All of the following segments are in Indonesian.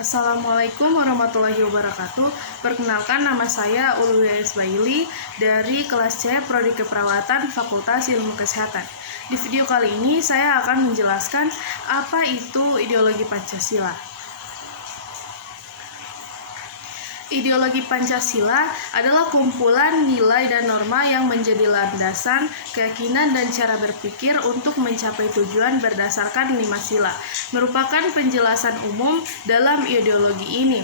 Assalamualaikum warahmatullahi wabarakatuh. Perkenalkan, nama saya Ulwiyah Ismaili dari kelas C Prodi Keperawatan Fakultas Ilmu Kesehatan. Di video kali ini saya akan menjelaskan apa itu ideologi Pancasila. Ideologi Pancasila adalah kumpulan nilai dan norma yang menjadi landasan, keyakinan, dan cara berpikir untuk mencapai tujuan berdasarkan 5 sila, merupakan penjelasan umum dalam ideologi ini.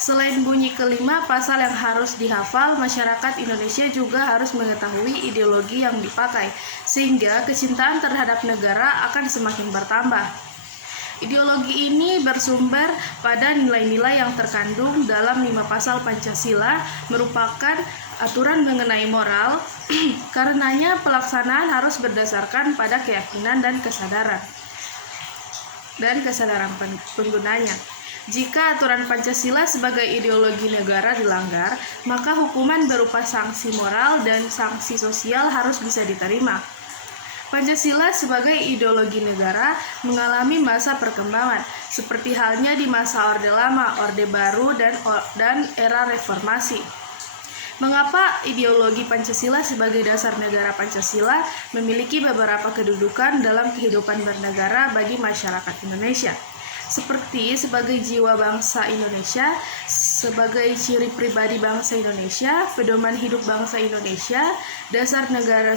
Selain bunyi kelima pasal yang harus dihafal, masyarakat Indonesia juga harus mengetahui ideologi yang dipakai, sehingga kecintaan terhadap negara akan semakin bertambah. Ideologi ini bersumber pada nilai-nilai yang terkandung dalam 5 pasal Pancasila, merupakan aturan mengenai moral, karenanya pelaksanaan harus berdasarkan pada keyakinan dan kesadaran penggunanya. Jika aturan Pancasila sebagai ideologi negara dilanggar, maka hukuman berupa sanksi moral dan sanksi sosial harus bisa diterima. Pancasila sebagai ideologi negara mengalami masa perkembangan, seperti halnya di masa Orde Lama, Orde Baru, dan era reformasi. Mengapa ideologi Pancasila sebagai dasar negara Pancasila memiliki beberapa kedudukan dalam kehidupan bernegara bagi masyarakat Indonesia? Seperti sebagai jiwa bangsa Indonesia, sebagai ciri pribadi bangsa Indonesia, pedoman hidup bangsa Indonesia, dasar negara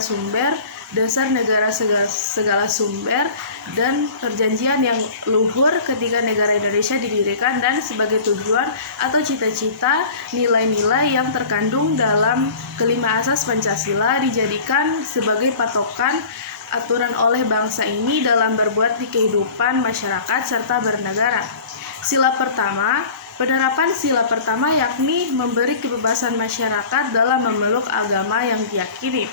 segala sumber, dan perjanjian yang luhur ketika negara Indonesia didirikan, dan sebagai tujuan atau cita-cita nilai-nilai yang terkandung dalam kelima asas Pancasila dijadikan sebagai patokan aturan oleh bangsa ini dalam berbuat di kehidupan masyarakat serta bernegara. Penerapan sila pertama yakni memberi kebebasan masyarakat dalam memeluk agama yang diyakini.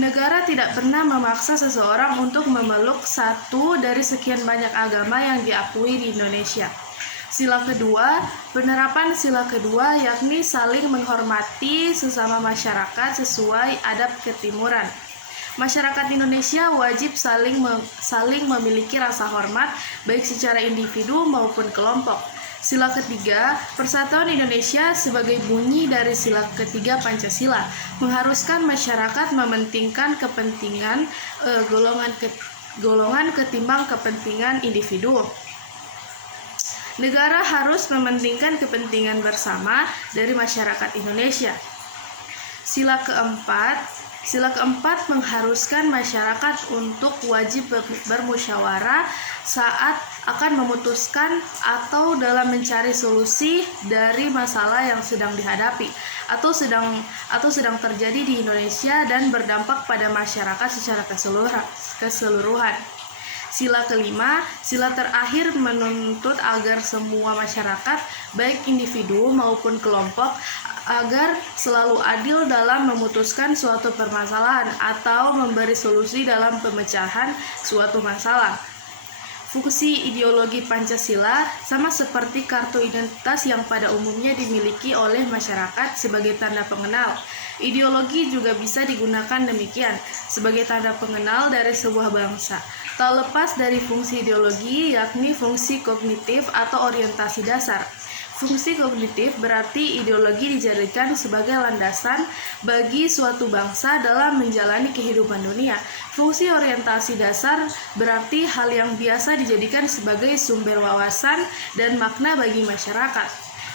Negara tidak pernah memaksa seseorang untuk memeluk satu dari sekian banyak agama yang diakui di Indonesia. Penerapan sila kedua yakni saling menghormati sesama masyarakat sesuai adab ketimuran. Masyarakat Indonesia wajib saling memiliki rasa hormat baik secara individu maupun kelompok. Sila ketiga, persatuan Indonesia sebagai bunyi dari sila ketiga Pancasila mengharuskan masyarakat mementingkan kepentingan golongan ketimbang kepentingan individu. Negara harus mementingkan kepentingan bersama dari masyarakat Indonesia. Sila keempat mengharuskan masyarakat untuk wajib bermusyawarah saat akan memutuskan atau dalam mencari solusi dari masalah yang sedang dihadapi atau sedang terjadi di Indonesia dan berdampak pada masyarakat secara keseluruhan. Sila kelima, sila terakhir menuntut agar semua masyarakat, baik individu maupun kelompok, agar selalu adil dalam memutuskan suatu permasalahan atau memberi solusi dalam pemecahan suatu masalah. Fungsi ideologi Pancasila sama seperti kartu identitas yang pada umumnya dimiliki oleh masyarakat sebagai tanda pengenal. Ideologi juga bisa digunakan demikian, sebagai tanda pengenal dari sebuah bangsa. Tak lepas dari fungsi ideologi, yakni fungsi kognitif atau orientasi dasar. Fungsi kognitif berarti ideologi dijadikan sebagai landasan bagi suatu bangsa dalam menjalani kehidupan dunia. Fungsi orientasi dasar berarti hal yang biasa dijadikan sebagai sumber wawasan dan makna bagi masyarakat.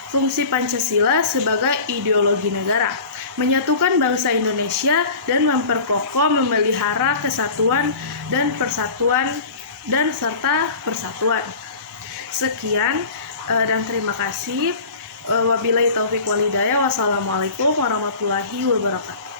Fungsi Pancasila sebagai ideologi negara, menyatukan bangsa Indonesia dan memperkokoh, memelihara kesatuan dan persatuan serta persatuan. Sekian dan terima kasih. Wabillahi taufiq wal hidayah. Wassalamualaikum warahmatullahi wabarakatuh.